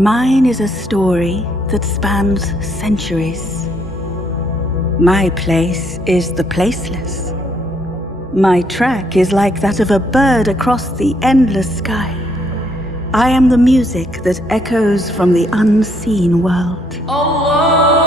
Mine is a story that spans centuries. My place is the placeless. My track is like that of a bird across the endless sky. I am the music that echoes from the unseen world. Allah.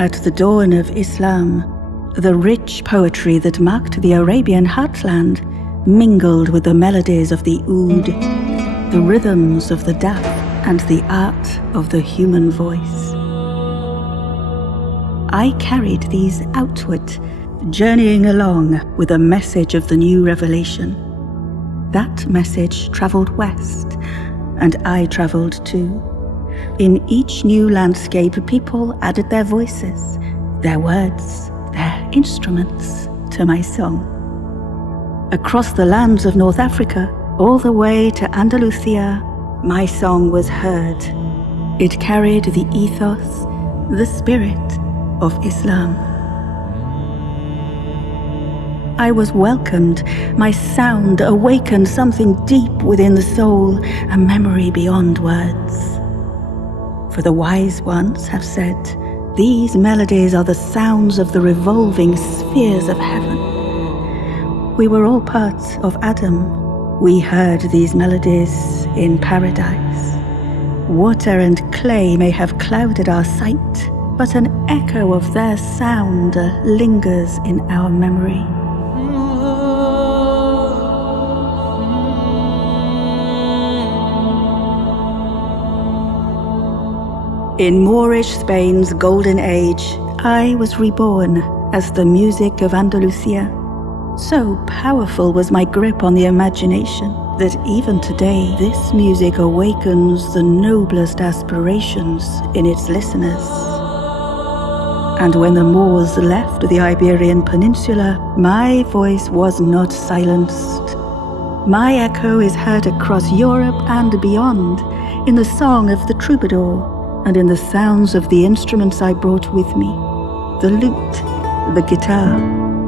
At the dawn of Islam, the rich poetry that marked the Arabian heartland mingled with the melodies of the oud, the rhythms of the daf, and the art of the human voice. I carried these outward, journeying along with a message of the new revelation. That message traveled west, and I traveled too. In each new landscape, people added their voices, their words, their instruments to my song. Across the lands of North Africa, all the way to Andalusia, my song was heard. It carried the ethos, the spirit of Islam. I was welcomed. My sound awakened something deep within the soul, a memory beyond words. For the wise ones have said, these melodies are the sounds of the revolving spheres of heaven. We were all parts of Adam. We heard these melodies in paradise. Water and clay may have clouded our sight, but an echo of their sound lingers in our memory. In Moorish Spain's golden age, I was reborn as the music of Andalusia. So powerful was my grip on the imagination that even today this music awakens the noblest aspirations in its listeners. And when the Moors left the Iberian Peninsula, my voice was not silenced. My echo is heard across Europe and beyond, in the song of the troubadour, and in the sounds of the instruments I brought with me, the lute, the guitar,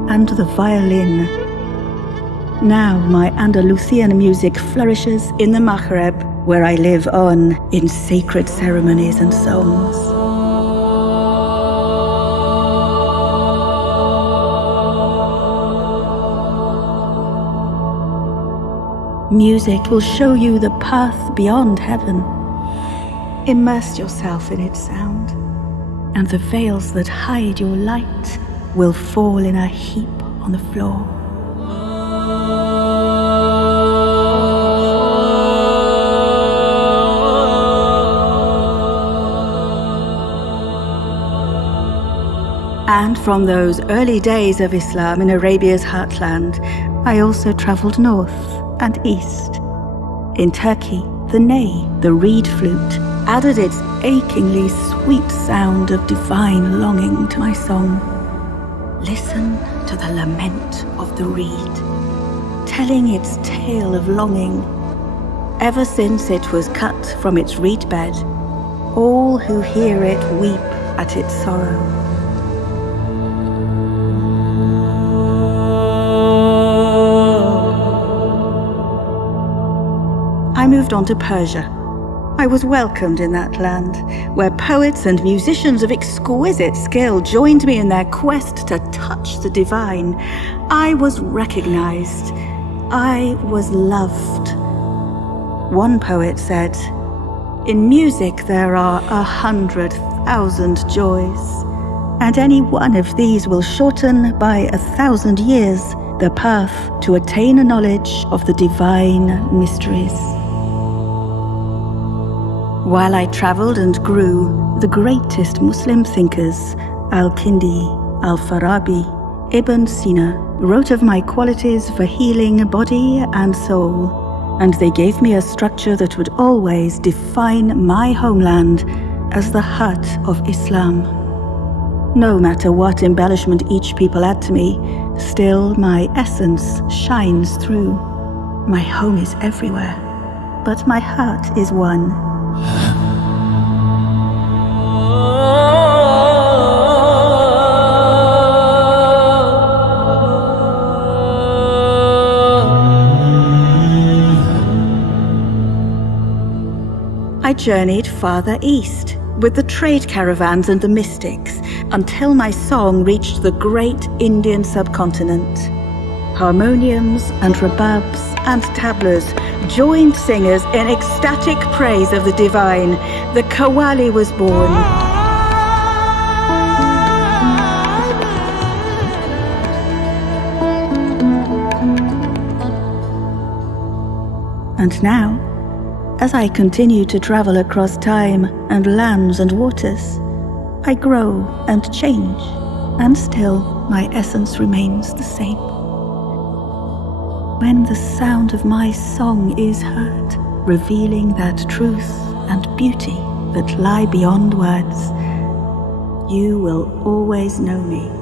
and the violin. Now my Andalusian music flourishes in the Maghreb, where I live on in sacred ceremonies and songs. Music will show you the path beyond heaven. Immerse yourself in its sound, and the veils that hide your light will fall in a heap on the floor. And from those early days of Islam in Arabia's heartland, I also traveled north and east. In Turkey, the ney, the reed flute, added its achingly sweet sound of divine longing to my song. Listen to the lament of the reed, telling its tale of longing. Ever since it was cut from its reed bed, all who hear it weep at its sorrow. I moved on to Persia. I was welcomed in that land, where poets and musicians of exquisite skill joined me in their quest to touch the divine. I was recognized. I was loved. One poet said, "In music there are 100,000 joys, and any one of these will shorten by 1,000 years the path to attain a knowledge of the divine mysteries." While I traveled and grew, the greatest Muslim thinkers, Al-Kindi, Al-Farabi, Ibn Sina, wrote of my qualities for healing body and soul, and they gave me a structure that would always define my homeland as the heart of Islam. No matter what embellishment each people add to me, still my essence shines through. My home is everywhere, but my heart is one. I journeyed farther east with the trade caravans and the mystics until my song reached the great Indian subcontinent. Harmoniums and rebabs and tablas joined singers in ecstatic praise of the divine. The Qawali was born. And now, as I continue to travel across time and lands and waters, I grow and change, and still my essence remains the same. When the sound of my song is heard, revealing that truth and beauty that lie beyond words, you will always know me